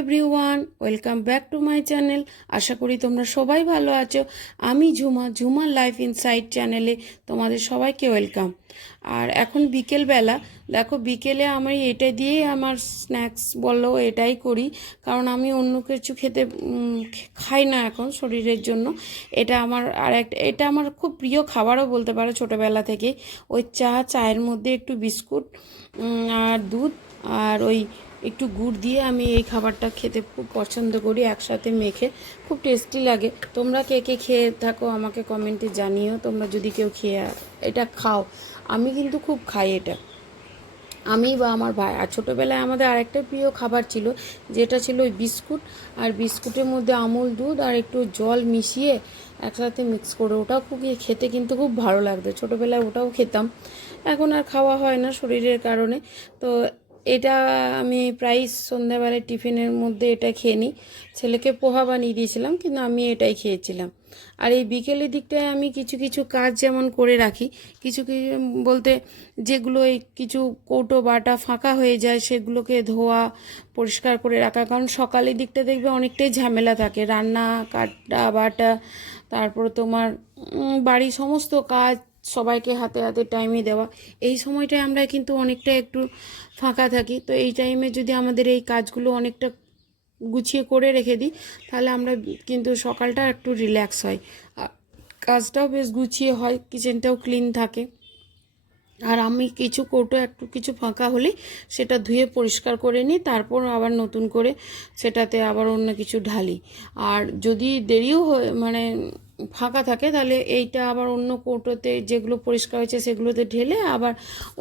Everyone, welcome back to my channel. আশা করি তোমরা সবাই ভালো আছো। আমি ঝুমার লাইফ ইনসাইট চ্যানেলে তোমাদের সবাইকে ওয়েলকাম। আর এখন বিকেলবেলা, দেখো বিকেলে আমি এটা দিয়েই আমার স্ন্যাক্স বলো এটাই করি, কারণ আমি অন্য কিছু খেতে খাই না এখন শরীরের জন্য। এটা আমার এটা আমার খুব প্রিয় খাবারও বলতে পারো ছোটোবেলা থেকে। ওই চায়ের মধ্যে একটু বিস্কুট আর দুধ আর ওই একটু গুড় দিয়ে আমি এই খাবারটা খেতে খুব পছন্দ করি, একসাথে মেখে খুব টেস্টি লাগে। তোমরা কে কে খেয়ে থাকো আমাকে কমেন্টে জানিও, তোমরা যদি কেউ খেয়ে এটা খাও। আমি কিন্তু খুব খাই এটা, আমি বা আমার ভাই। আর ছোটোবেলায় আমাদের আরেকটা প্রিয় খাবার ছিল, যেটা ছিল ওই বিস্কুট, আর বিস্কুটের মধ্যে আমুল দুধ আর একটু জল মিশিয়ে একসাথে মিক্স করে, ওটাও খুব খেতে কিন্তু খুব ভালো লাগতো। ছোটোবেলায় ওটাও খেতাম, এখন আর খাওয়া হয় না শরীরের কারণে। তো এটা আমি প্রায় সন্ধ্যাবেলায় টিফিনের মধ্যে এটা খেয়ে নিই। ছেলেকে পোহা বানিয়ে দিয়েছিলাম, কিন্তু আমি এটাই খেয়েছিলাম। আর এই বিকেলের দিকটায় আমি কিছু কিছু কাজ যেমন করে রাখি, কিছু কিছু বলতে যেগুলো এই কিছু কৌটো বাটা ফাঁকা হয়ে যায় সেগুলোকে ধোয়া পরিষ্কার করে রাখা। কারণ সকালের দিকটা দেখবে অনেকটাই ঝামেলা থাকে, রান্না কাটা বাটা, তারপর তোমার বাড়ির সমস্ত কাজ, সবাইকে হাতে হাতে টাইমে দেওয়া। এই সময়টায় আমরা কিন্তু অনেকটা একটু ফাঁকা থাকি। তো এই টাইমে যদি আমাদের এই কাজগুলো অনেকটা গুছিয়ে করে রেখে দিই, তাহলে আমরা কিন্তু সকালটা একটু রিল্যাক্স হয়, কাজটাও বেশ গুছিয়ে হয়, কিচেনটাও ক্লিন থাকে। আর আমি কিছু কৌটো একটু কিছু ফাঁকা হলেই সেটা ধুয়ে পরিষ্কার করে নিই, তারপর আবার নতুন করে সেটাতে আবার অন্য কিছু ঢালি। আর যদি দেরিও মানে ফাঁকা থাকে, তাহলে এইটা আবার অন্য কৌটোতে যেগুলো পরিষ্কার হয়েছে সেগুলোতে ঢেলে আবার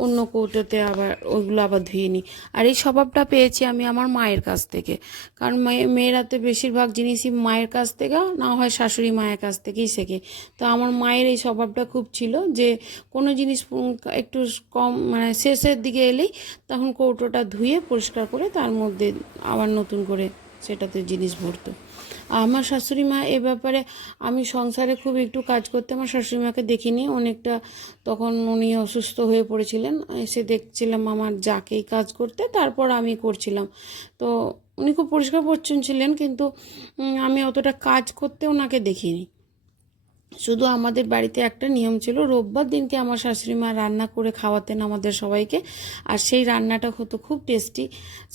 অন্য কৌটোতে আবার ওইগুলো আবার ধুয়ে নিই। আর এই স্বভাবটা পেয়েছি আমি আমার মায়ের কাছ থেকে, কারণ মেয়েরা তো বেশিরভাগ জিনিসই মায়ের কাছ থেকে না হয় শাশুড়ি মায়ের কাছ থেকেই শেখে। তো আমার মায়ের এই স্বভাবটা খুব ছিল যে কোনো জিনিস একটু কম মানে শেষের দিকে এলেই তখন কৌটোটা ধুয়ে পরিষ্কার করে তার মধ্যে আবার নতুন করে সেটাতে জিনিস ভরতো। আমার শাশুড়ি মা এ ব্যাপারে, আমি সংসারে খুব একটু কাজ করতে আমার শাশুড়ি মাকে দেখিনি অনেকটা, তখন উনি অসুস্থ হয়ে পড়েছিলেন, এসে দেখছিলাম আমার যাকেই কাজ করতে, তারপর আমি করছিলাম। তো উনি খুব পরিষ্কার পরিচ্ছন্ন ছিলেন, কিন্তু আমি অতটা কাজ করতে ওনাকে দেখিনি। শুধু আমাদের বাড়িতে একটা নিয়ম ছিল, রোববার দিনকে আমার শাশুড়ি মা রান্না করে খাওয়াতেন আমাদের সবাইকে, আর সেই রান্নাটা হতো খুব টেস্টি।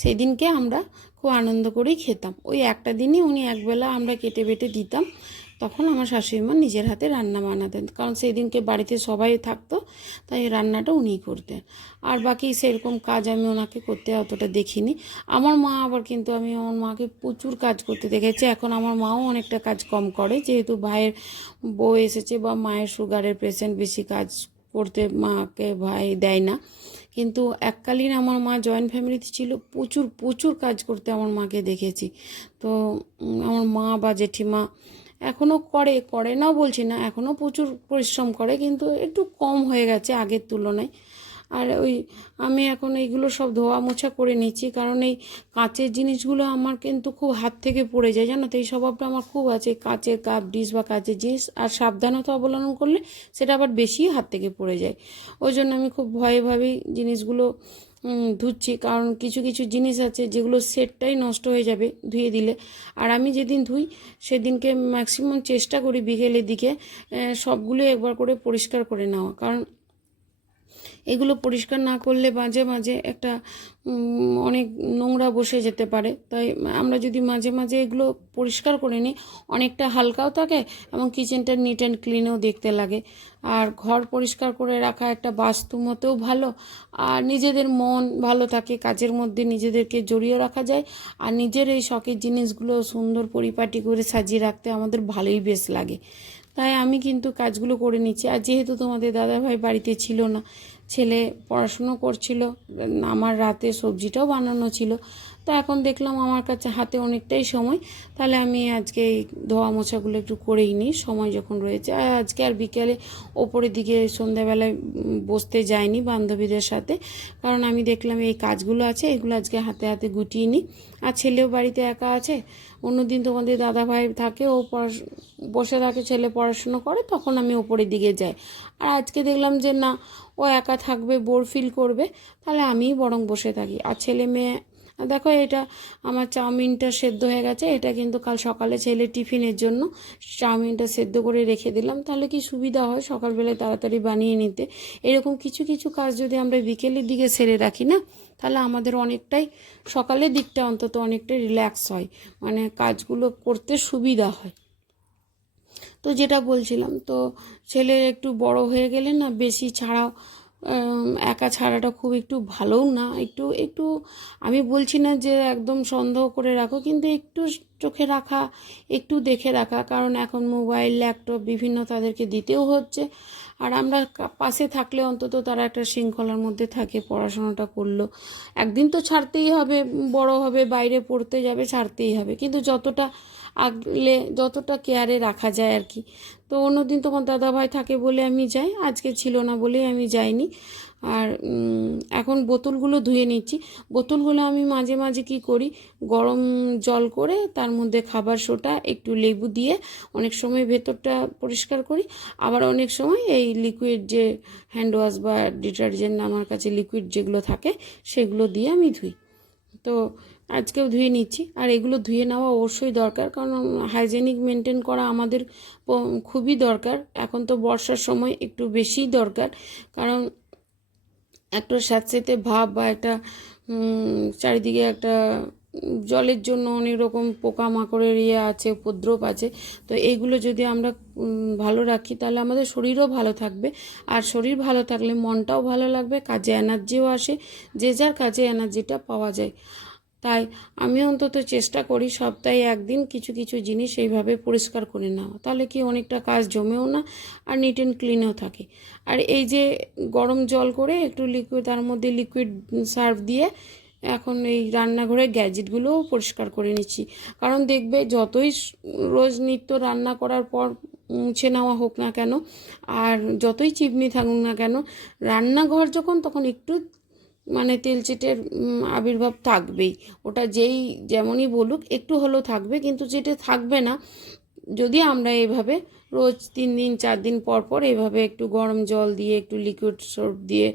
সেই দিনকে আমরা খুব আনন্দ করেই খেতাম। ওই একটা দিনই উনি একবেলা আমরা কেটে বেটে দিতাম, তখন আমার শাশুড়ি মা নিজের হাতে রান্না বানাতেন, কারণ সেই দিনকে বাড়িতে সবাই থাকতো, তাই রান্নাটা উনিই করতেন। আর বাকি সেরকম কাজ আমি ওনাকে করতে অতটা দেখিনি। আমার মা আবার, কিন্তু আমি আমার মাকে প্রচুর কাজ করতে দেখেছি। এখন আমার মাও অনেকটা কাজ কম করে, যেহেতু ভাইয়ের বউ এসেছে বা মায়ের সুগারের পেশেন্ট, বেশি কাজ করতে মাকে ভাই দেয় না। কিন্তু এককালীন আমার মা জয়েন্ট ফ্যামিলিতে ছিল, প্রচুর প্রচুর কাজ করতে আমার মাকে দেখেছি। তো আমার মা বা জেঠিমা এখনও করে না বলছি না, এখনও প্রচুর পরিশ্রম করে, কিন্তু একটু কম হয়ে গেছে আগের তুলনায়। আর আমি এখন এইগুলো সব ধোয়া মোছা করে নিচ্ছি, কারণ এই কাঁচের জিনিসগুলো আমার কিন্তু খুব হাত থেকে পড়ে যায়, জানো তো। এই স্বভাবটা আমার খুব আছে, কাঁচের কাপ ডিশ বা কাঁচের জিনিস, আর সাবধানতা অবলম্বন করলে সেটা আবার বেশি হাত থেকে পড়ে যায়। ওই জন্য আমি খুব ভয়েই জিনিসগুলো ধুচ্ছি, কারণ কিছু কিছু জিনিস আছে যেগুলো সেটটাই নষ্ট হয়ে যাবে ধুয়ে দিলে। আর আমি যেদিন ধুই সেদিনকে ম্যাক্সিমাম চেষ্টা করি বিকেলের দিকে সবগুলো একবার করে পরিষ্কার করে নেওয়া, কারণ এগুলো পরিষ্কার না করলে মাঝে মাঝে একটা অনেক নোংরা বসে যেতে পারে। তাই আমরা যদি মাঝে মাঝে এগুলো পরিষ্কার করে নিই, অনেকটা হালকাও থাকে এবং কিচেনটা নিট অ্যান্ড ক্লিনও দেখতে লাগে। আর ঘর পরিষ্কার করে রাখা একটা বাস্তু মতেও ভালো, আর নিজেদের মন ভালো থাকে, কাজের মধ্যে নিজেদেরকে জড়িয়ে রাখা যায়। আর নিজের এই শখের জিনিসগুলো সুন্দর পরিপাটি করে সাজিয়ে রাখতে আমাদের ভালোই বেশ লাগে। তাই আমি কিন্তু কাজগুলো করে নিচ্ছি। আর যেহেতু তোমাদের দাদাভাই বাড়িতে ছিল না, ছেলে পড়াশুনো করছিল, আমার রাতে সবজিটাও বানানো ছিল, তো এখন দেখলাম আমার কাছে হাতে অনেকটাই সময়, তাহলে আমি আজকে এই ধোয়া মোছাগুলো একটু করেই নিই সময় যখন রয়েছে। আর আজকে আর বিকেলে ওপরের দিকে সন্ধ্যাবেলায় বসতে যাইনি বান্ধবীদের সাথে, কারণ আমি দেখলাম এই কাজগুলো আছে, এগুলো আজকে হাতে হাতে গুটিয়ে নিই। আর ছেলেও বাড়িতে একা আছে, অন্যদিন তোমাদের দাদাভাই থাকে, ও বসে থাকে, ছেলে পড়াশুনো করে, তখন আমি ওপরের দিকে যাই। আর আজকে দেখলাম যে না, ও একা থাকবে, বোর ফিল করবে, তাহলে আমিই বরং বসে থাকি। আর ছেলে মেয়ে আর দেখো এটা আমার চাউমিনটা সেদ্ধ হয়ে গেছে। এটা কিন্তু কাল সকালে ছেলে টিফিনের জন্য চাউমিনটা সেদ্ধ করে রেখে দিলাম, তাহলে কি সুবিধা হয় সকালবেলায় তাড়াতাড়ি বানিয়ে নিতে। এরকম কিছু কিছু কাজ যদি আমরা বিকেলের দিকে সেরে রাখি না, তাহলে আমাদের অনেকটাই সকালের দিকটা অন্তত অনেকটাই রিল্যাক্স হয়, মানে কাজগুলো করতে সুবিধা হয়। তো যেটা বলছিলাম, তো ছেলে একটু বড় হয়ে গেলে না বেশি ছাড়াও একা ছাড়াটা খুব একটু ভালোও না। একটু একটু আমি বলছি না যে একদম সন্দেহ করে রাখো, কিন্তু একটু চোখে রাখা, একটু দেখে রাখা, কারণ এখন মোবাইল ল্যাপটপ বিভিন্ন তাদেরকে দিতেও হচ্ছে। আর আমরা পাশে থাকলে অন্তত তারা একটা শৃঙ্খলার মধ্যে থাকে, পড়াশোনাটা করলো। একদিন তো ছাড়তেই হবে, বড় হবে, বাইরে পড়তে যাবে, ছাড়তেই হবে, কিন্তু যতটা আগলে যতটা কেয়ারে রাখা যায় আর কি। তো অন্যদিন তোমার দাদাভাই থাকে বলে আমি যাই, আজকে ছিল না বলেই আমি যাইনি। আর এখন বোতলগুলো ধুয়ে নিচ্ছি। বোতলগুলো আমি মাঝে মাঝে কি করি, গরম জল করে তার মধ্যে খাবার সোডা একটু লেবু দিয়ে অনেক সময় ভেতরটা পরিষ্কার করি, আবার অনেক সময় এই লিকুইড যে হ্যান্ড ওয়াশ বা ডিটারজেন্ট আমার কাছে লিকুইড যেগুলো থাকে সেগুলো দিয়ে আমি ধুই। তো আজকেও ধুয়ে নিচ্ছি। আর এগুলো ধুয়ে নেওয়া অবশ্যই দরকার, কারণ হাইজেনিক মেনটেন করা আমাদের খুবই দরকার। এখন তো বর্ষার সময় একটু বেশিই দরকার, কারণ একটা স্যাঁতসেঁতে ভাব বা একটা চারিদিকে একটা জলের জন্য অনেক রকম পোকামাকড়ের আছে, উপদ্রব আছে। তো এইগুলো যদি আমরা ভালো রাখি তাহলে আমাদের শরীরও ভালো থাকবে, আর শরীর ভালো থাকলে মনটাও ভালো লাগবে, কাজে এনার্জিও আসে, যে যার কাজে এনার্জিটা পাওয়া যায়। তাই আমি অন্তত চেষ্টা করি সপ্তাহে একদিন কিছু কিছু জিনিস এইভাবে পরিষ্কার করে নেওয়া, তাহলে কি অনেকটা কাজ জমেও না, আর নিট অ্যান্ড ক্লিনও থাকে। আর এই যে গরম জল করে একটু লিকুইড, তার মধ্যে লিকুইড সার্ফ দিয়ে এখন এই রান্নাঘরের গ্যাজেটগুলোও পরিষ্কার করে নিচ্ছি। কারণ দেখবে যতই রোজ নিত্য রান্না করার পর মুছে নেওয়া হোক না কেন, আর যতই চিমনি থাকুক না কেন, রান্নাঘর যখন তখন একটু মানে তেলচিটের আবির্ভাব থাকবেই। ওটা যেই যেমনই বলুক একটু হলেও থাকবে, কিন্তু যেটা থাকবে না যদি আমরা এইভাবে রোজ 3 দিন 4 দিন পর পর এইভাবে একটু গরম জল দিয়ে একটু লিকুইড সোপ দিয়ে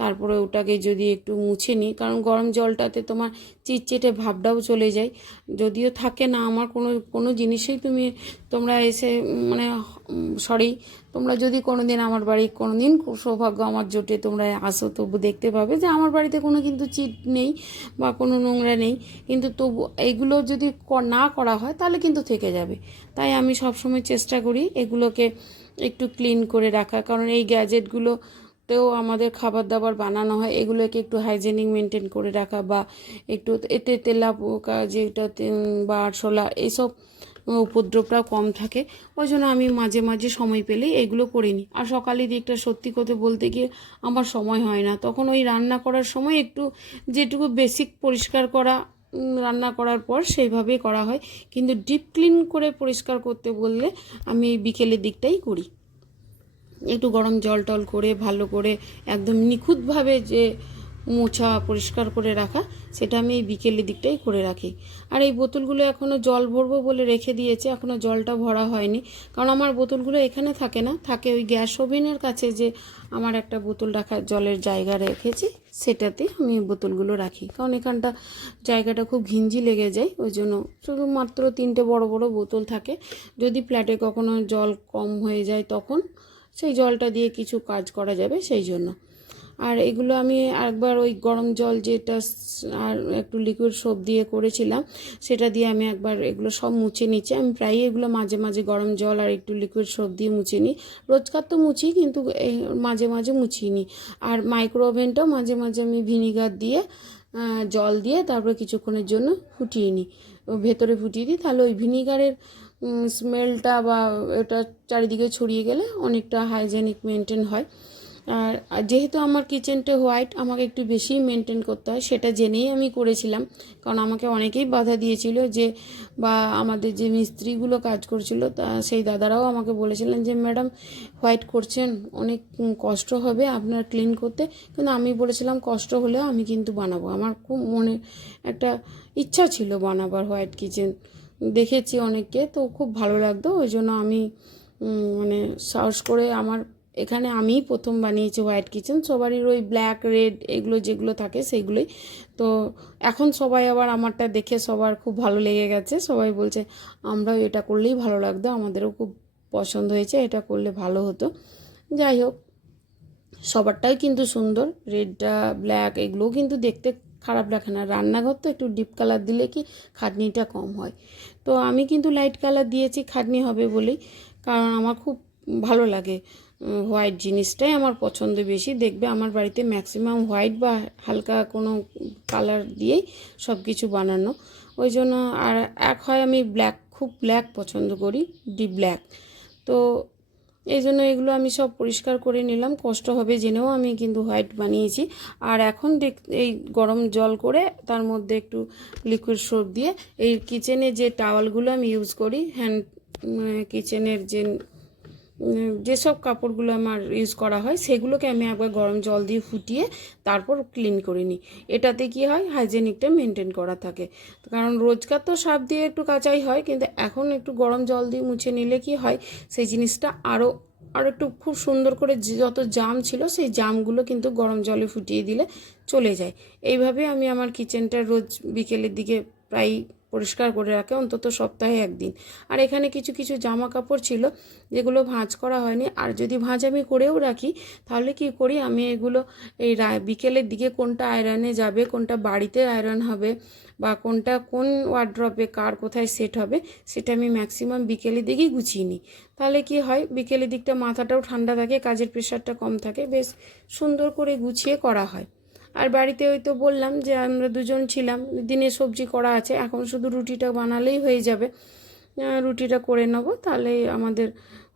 তারপরে ওটাকে যদি একটু মুছে নিই, কারণ গরম জলটাতে তোমার চিটচিটে ভাবটাও চলে যায়। যদিও থাকে না আমার কোনো কোনো জিনিসেই তোমরা এসে মানে সরি, তোমরা যদি কোনো দিন আমার বাড়ি কোনো দিন সৌভাগ্য আমার জোটে তোমরা আসো, তবু দেখতে পাবে যে আমার বাড়িতে কোনো কিন্তু চিট নেই বা কোনো নোংরা নেই, কিন্তু তবু এইগুলো যদি না করা হয় তাহলে কিন্তু থেকে যাবে। তাই আমি সবসময় চেষ্টা করি এগুলোকে একটু ক্লিন করে রাখা, কারণ এই গ্যাজেটগুলোতেও আমাদের খাবার দাবার বানানো হয়, এগুলোকে একটু হাইজেনিক মেনটেন করে রাখা, বা একটু এতে তেলা পোকা যেটা বা আরশোলা এইসব উপদ্রবটাও কম থাকে। ওই জন্য আমি মাঝে মাঝে সময় পেলেই এগুলো করে নিই। আর সকালের দিকটা সত্যি কথা বলতে গিয়ে আমার সময় হয় না, তখন ওই রান্না করার সময় একটু যেটুকু বেসিক পরিষ্কার করা রান্না করার পর সেইভাবেই করা হয়, কিন্তু ডিপ ক্লিন করে পরিষ্কার করতে বললে আমি বিকেলের দিকটাই করি। একটু গরম জল টল করে ভালো করে একদম নিখুঁতভাবে যে মোছা পরিষ্কার করে রাখা, সেটা আমি এই বিকেলের দিকটাই করে রাখি। আর এই বোতলগুলো এখনও জল ভরবো বলে রেখে দিয়েছে, এখনও জলটা ভরা হয়নি, কারণ আমার বোতলগুলো এখানে থাকে না, থাকে ওই গ্যাস ওভেনের কাছে যে আমার একটা বোতল রাখার জলের জায়গা রেখেছি, সেটাতে আমি বোতলগুলো রাখি, কারণ এখানটা জায়গাটা খুব ঘিঞ্জি লেগে যায়। ওই জন্য শুধুমাত্র 3টে বড় বড় বোতল থাকে, যদি ফ্ল্যাটে কখনো জল কম হয়ে যায় তখন সেই জলটা দিয়ে কিছু কাজ করা যাবে সেই জন্য। আর এগুলো আমি একবার ওই গরম জল যেটা আর একটু লিকুইড সোপ দিয়ে করেছিলাম, সেটা দিয়ে আমি একবার এগুলো সব মুছে নিচ্ছি। আমি প্রায়ই এগুলো মাঝে মাঝে গরম জল আর একটু লিকুইড সোপ দিয়ে মুছে নিই, রোজকার তো মুছি, কিন্তু এই মাঝে মাঝে মুছিয়ে নিই। আর মাইক্রো ওভেনটাও মাঝে মাঝে আমি ভিনিগার দিয়ে জল দিয়ে তারপরে কিছুক্ষণের জন্য ফুটিয়ে নিই, ভেতরে ফুটিয়ে দিই, তাহলে ওই ভিনিগারের স্মেলটা বা এটা চারিদিকে ছড়িয়ে গেলে অনেকটা হাইজেনিক মেনটেন হয়। আর যেহেতু আমার কিচেনটা হোয়াইট, আমাকে একটু বেশি মেনটেন করতে হয়, সেটা জেনেই আমি করেছিলাম, কারণ আমাকে অনেকেই বাধা দিয়েছিল যে, বা আমাদের যে মিস্ত্রিগুলো কাজ করছিল তা সেই দাদারাও আমাকে বলেছিলেন যে ম্যাডাম হোয়াইট করছেন, অনেক কষ্ট হবে আপনার ক্লিন করতে, কিন্তু আমি বলেছিলাম কষ্ট হলেও আমি কিন্তু বানাবো, আমার খুব মনে একটা ইচ্ছা ছিল বানাবার হোয়াইট কিচেন, দেখেছি অনেককে, তো খুব ভালো লাগতো, ওই জন্য আমি মানে সাহস করে আমার এখানে আমিই প্রথম বানিয়েছি হোয়াইট কিচেন, সবারই ওই ব্ল্যাক রেড এগুলো যেগুলো থাকে সেইগুলোই। তো এখন সবাই আবার আমারটা দেখে সবার খুব ভালো লেগে গেছে, সবাই বলছে আমরাও এটা করলেই ভালো লাগতো, আমাদেরও খুব পছন্দ হয়েছে, এটা করলে ভালো হতো। যাই হোক, সবারটাই কিন্তু সুন্দর, রেডটা ব্ল্যাক এগুলোও কিন্তু দেখতে খারাপ লাগে না। রান্নাঘর তো একটু ডিপ কালার দিলে কি খাটনিটা কম হয়। তো আমি কিন্তু লাইট কালার দিয়েছি খাটনি হবে বলেই, কারণ আমার খুব ভালো লাগে হোয়াইট জিনিসটাই আমার পছন্দ বেশি। দেখবে আমার বাড়িতে ম্যাক্সিমাম হোয়াইট বা হালকা কোনো কালার দিয়েই সব কিছু বানানো, ওই জন্য। আর এক হয় আমি ব্ল্যাক, খুব ব্ল্যাক পছন্দ করি, ডিপ ব্ল্যাক। তো এই জন্য এগুলো আমি সব পরিষ্কার করে নিলাম, কষ্ট হবে জেনেও আমি কিন্তু হোয়াইট বানিয়েছি। আর এখন এই গরম জল করে তার মধ্যে একটু লিকুইড সোপ দিয়ে এই কিচেনে যে টাওয়ালগুলো আমি ইউজ করি, হ্যান্ড কিচেনের যেসব কাপড়গুলো আমার ইউজ করা হয় সেগুলোকে আমি একবার গরম জল দিয়ে ফুটিয়ে তারপর ক্লিন করে নিই। এটাতে কি হয়, হাইজেনিকটা মেনটেন করা থাকে। কারণ রোজকার তো সার্ফ দিয়ে একটু কাচাই হয়, কিন্তু এখন একটু গরম জল দিয়ে মুছে নিলে কি হয়, সেই জিনিসটা আরও একটু খুব সুন্দর করে যত জাম ছিল সেই জামগুলো কিন্তু গরম জলে ফুটিয়ে দিলে চলে যায়। এইভাবে আমি আমার কিচেনটা রোজ বিকেলের দিকে প্রায় পরিষ্কার করে রাখে, অন্তত সপ্তাহে একদিন। আর এখানে কিছু কিছু জামা কাপড় ছিল যেগুলো ভাঁজ করা হয়নি, আর যদি ভাঁজ আমি করেও রাখি তাহলে কি করি, আমি এগুলো এই বিকেলের দিকে কোনটা আয়রনে যাবে, কোনটা বাড়িতে আয়রন হবে, বা কোনটা কোন ওয়ার্ড্রপে কার কোথায় সেট হবে, সেটা আমি ম্যাক্সিমাম বিকেলের দিকেই গুছিয়ে নিই। তাহলে কি হয়, বিকেলের দিকটা মাথাটাও ঠান্ডা থাকে, কাজের প্রেশারটা কম থাকে, বেশ সুন্দর করে গুছিয়ে করা হয়। আর বাড়িতে ওই তো বললাম যে আমরা দুজন ছিলাম, দিনে সবজি করা আছে, এখন শুধু রুটিটা বানালেই হয়ে যাবে। রুটিটা করে নেবো, তাহলে আমাদের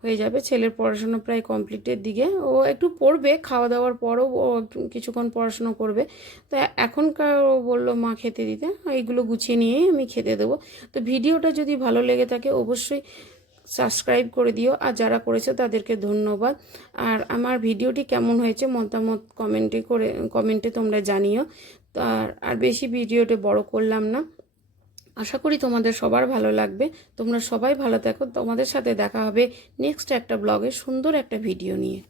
হয়ে যাবে। ছেলের পড়াশোনা প্রায় কমপ্লিটের দিকে, ও একটু পড়বে, খাওয়া দাওয়ার পরও ও কিছুক্ষণ পড়াশোনা করবে। তো এখনকার ও বললো মা খেতে দিতে, এইগুলো গুছিয়ে নিয়েই আমি খেতে দেবো। তো ভিডিওটা যদি ভালো লেগে থাকে অবশ্যই সাবস্ক্রাইব করে দিও, আর যারা করেছে তাদেরকে ধন্যবাদ। আর আমার ভিডিওটি কেমন হয়েছে মতামত কমেন্টে তোমরা জানিও। তো আর বেশি ভিডিওটা বড় করলাম না, আশা করি তোমাদের সবার ভালো লাগবে। তোমরা সবাই ভালো থাকো, তোমাদের সাথে দেখা হবে নেক্সট একটা ব্লগে সুন্দর একটা ভিডিও নিয়ে।